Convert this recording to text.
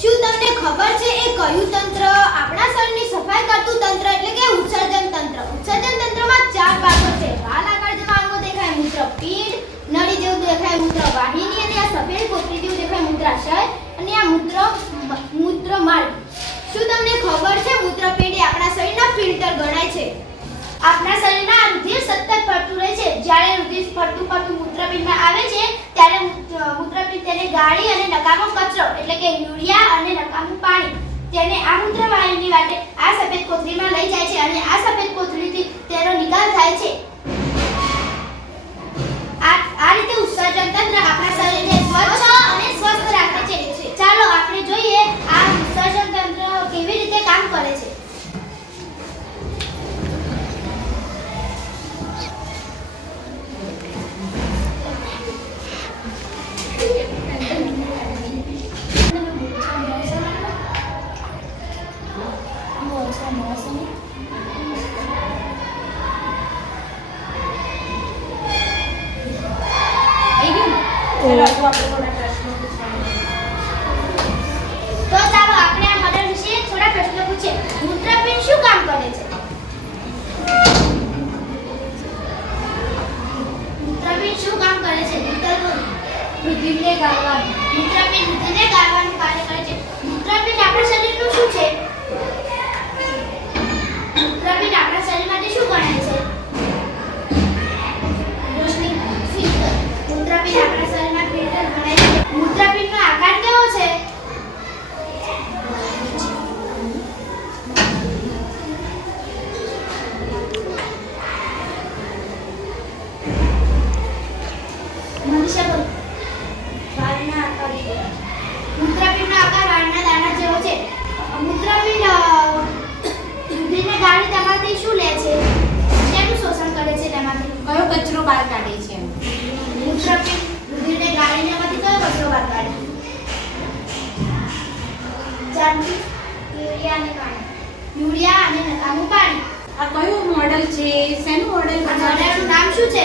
શું તમને ખબર છે એ કયું તંત્ર? આપણા શરીરની સફાઈ કરતું તંત્ર એટલે કે ઉત્સર્જન તંત્ર. ઉત્સર્જન તંત્રમાં ચાર ભાગો છે. વાલ આગળ જેવા અંગો દેખાય મૂત્રપિંડ નળી જેવું દેખાય, મૂત્ર વાહિની અને આ સફેદ કોથળી જેવું દેખાય મૂત્રાશય અને આ મૂત્ર મૂત્ર માર્ગ. શું તમને ખબર છે? મૂત્રપિંડ એ આપણા શરીરના ફિલ્ટર ગણાય છે. આપણા શરીરના જે તેને ગાળી અને નકામો કચરો એટલે કે યુરિયા અને નકામું પાણી તેને આ મૂત્રવાહિની તો ચાલો આપણે આ મોડેલ વિશે થોડા પ્રશ્નો પૂછીએ. મૂત્રપિંડ શું કામ કરે છે? મૂત્રપિંડ શું કામ કરે છે? મૂત્ર રુધિરને ગાળવાનું મૂત્રપિંડ રુધિરને ગાળવાનું કાર્ય કરે છે. મૂત્રપિંડ આપણા મૂત્રપિંડનો આકાર વાળના દાણા જેવો છે. મૂત્રપિંડ રુધિરને ગાળી તેમાંથી શું લે છે? શેનું શોષણ કરે છે તેમાંથી? કયો કચરો બહાર કાઢે છે? મૂત્રપિંડ રુધિરને ગાળીને એમાંથી કયો કચરો બહાર કાઢે? ચાંદી યુરિયા અને પાણી. યુરિયા અને નકામું પાણી. આ કયું મોડેલ છે? શેનું મોડેલ મોડેલનું નામ શું છે?